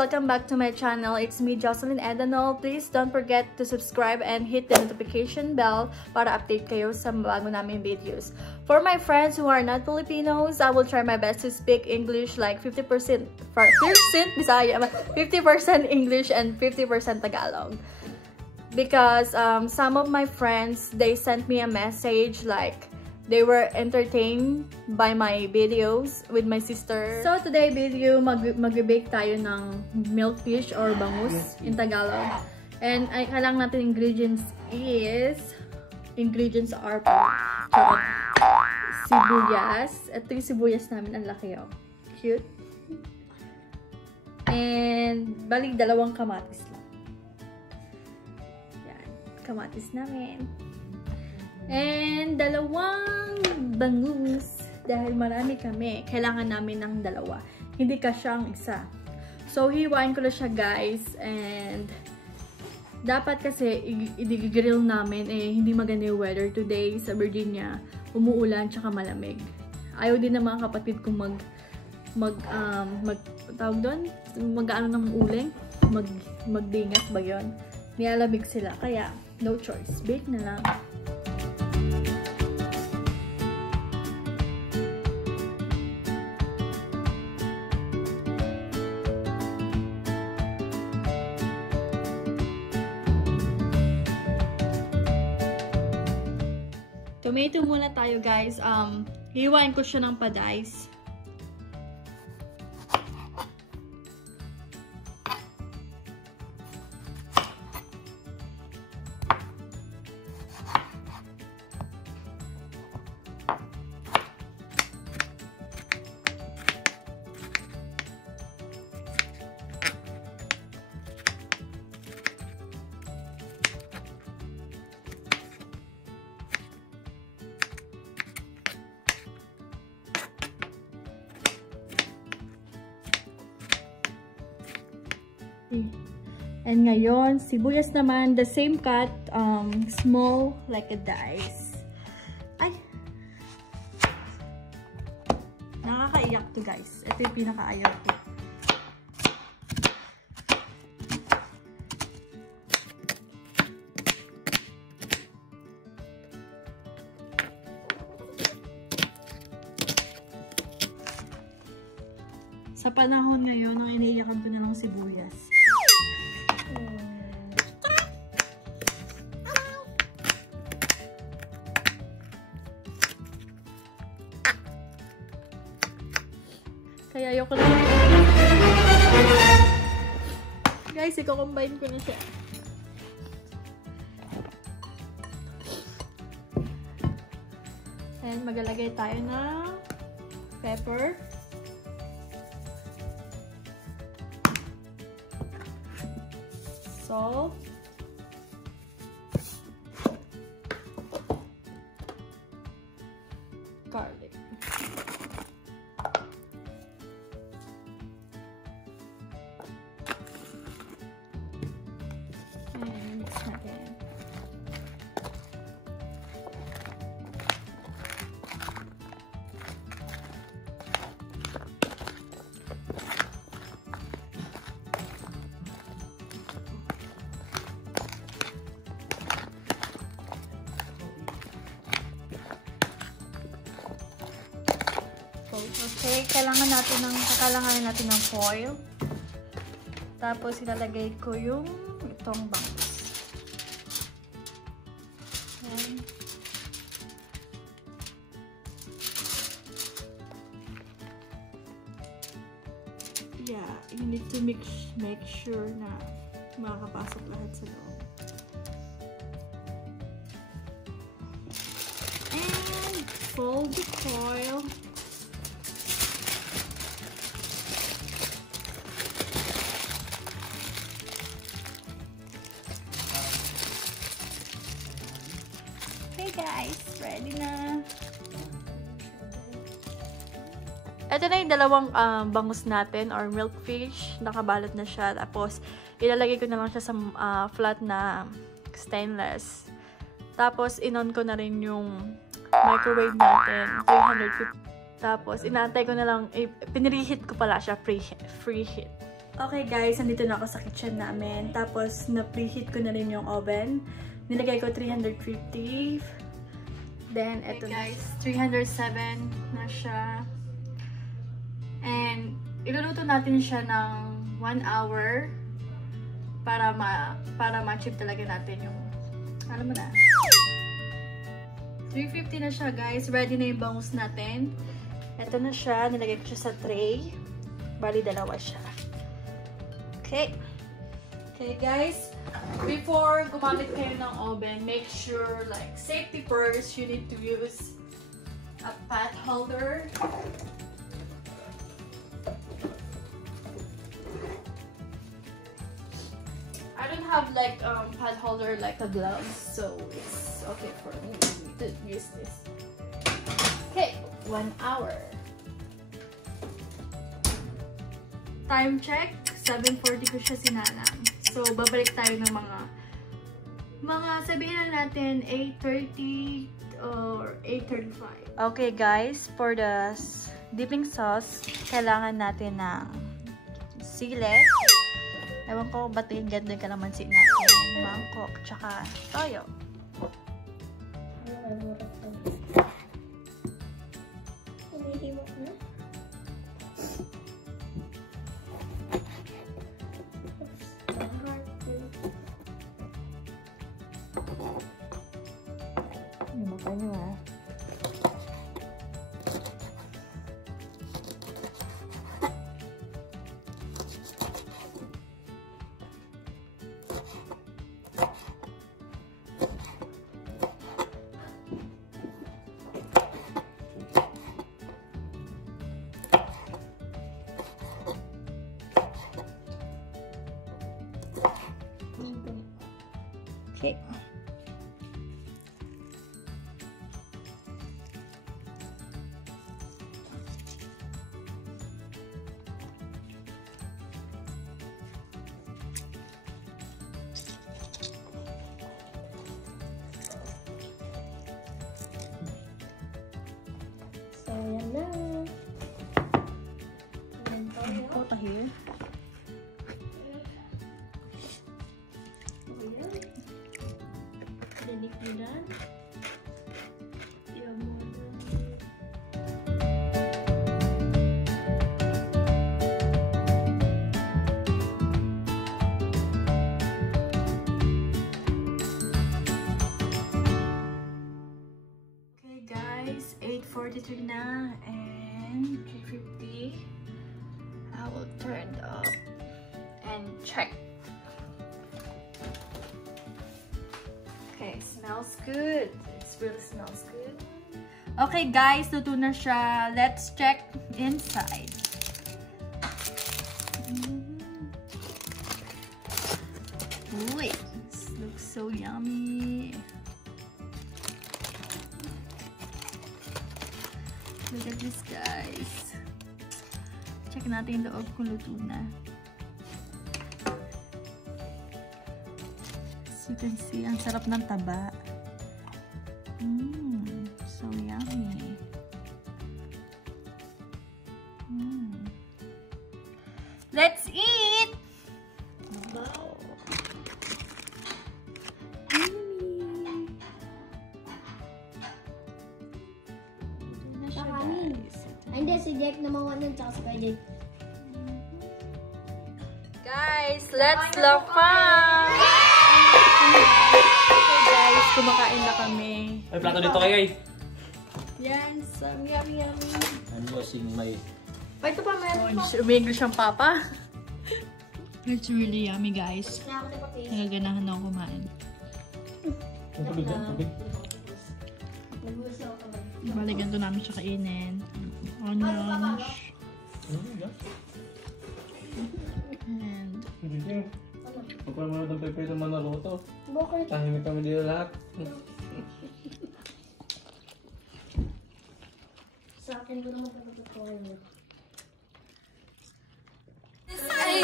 Welcome back to my channel. It's me, Jocelyn Edanol. Please don't forget to subscribe and hit the notification bell para update kayo sa bago namin videos. For my friends who are not Filipinos, I will try my best to speak English like 50% Bisaya, 50% English and 50% Tagalog. Because some of my friends, they sent me a message like they were entertained by my videos with my sister. So today video, mag-bake tayo ng milkfish or bangus in Tagalog. And kailangan natin ingredients are sibuyas. Ito yung sibuyas namin, ang laki oh. Cute. And balik 2 kamatis lang. Yan, kamatis namin. And 2 bangus. Dahil marami kami, kailangan namin ng 2. Hindi kasyang isa. So, hiwain ko na siya guys. And dapat kasi i-grill namin. Hindi maganda yung weather today sa Virginia. Umuulan tsaka malamig. Ayaw din ng mga kapatid kong tawag doon? Mag-ano ng uling? Magdingas ba yun? Nilalamig sila. Kaya, no choice. Bake na lang. Tomato muna tayo guys. Hiwain ko siya ng pa-dice. And ngayon, sibuyas naman, the same cut, small like a dice. Ay! Nakakaiyak to guys. Ito yung pinakaayaw ko. Sa panahon ngayon, ang iniiyakan ko na lang sibuyas. Kaya ayoko na. Guys, i-combine ko na siya. And maglalagay tayo ng pepper. Salt. Garlic. And mix natin. Okay, kailangan natin ng foil. Tapos ilalagay ko yung itong bangus. Ayan. Yeah, you need to make sure na makakapasok lahat sa loob. And fold the foil. Guys, ready na. Ito na yung 2 bangus natin or milkfish. Nakabalot na siya. Tapos, ilalagay ko na lang siya sa flat na stainless. Tapos, in-on ko na rin yung microwave natin. 350. Tapos, inaantay ko na lang. Pinreheat ko pala siya. Free heat. Okay guys, nandito na ako sa kitchen namin. Tapos, na-preheat ko na rin yung oven. Nilagay ko 350. Then, eto guys, 307 na siya. And, iluluto natin siya ng 1 hour para ma-achieve talaga natin yung, alam mo na. 350 na siya guys. Ready na yung bangus natin. Eto na siya. Nilagay ko siya sa tray. Bali, dalawa siya. Okay. Okay guys, before gumamit kayo ng oven, make sure like safety first, you need to use a pot holder. I don't have like pot holder like a glove, so it's okay for me to use this. Okay, 1 hour. Time check. 7:40 ko siya sinanang. So, babalik tayo ng mga sabihin na natin 8:30 or 8:35. Okay guys, for the dipping sauce, kailangan natin ng sili. Ewan ko, ba't yung ganda yung kalamansi natin. Mangkok, tsaka toyo. Ano ah? Okay. So, yan na. Ito tayo. Dinipilan. Yan mo na. Okay guys, 8:43 na and 350. I will turn it up and check. Okay, smells good. It really smells good. Okay guys, luto na siya. Let's check inside. Wait, this looks so yummy. Look at this guys. Check natin yung loob kung luto na. As you can see, ang sarap ng taba. So yummy. Let's eat! Wow. Kakanin. Hindi, si Jack naman wanan tsaka si Kajay. Guys, let's love fun! Okay guys, kumakain na kami. Ay, plato dito kayo eh. Yan, yummy yummy. Ano sing may... Ay, ito pa meron pa. Umi-English ang papa. It's really yummy guys. Nagaganahan na ako kumain. Tubig yan, tubig. Balikan to namin siya kainin. Onions. And... Huwag pa naman ng pepe naman naluto. Bakit? Tahimik kami dito lahat. Sa akin ko naman pagkakatawa yun. Ay!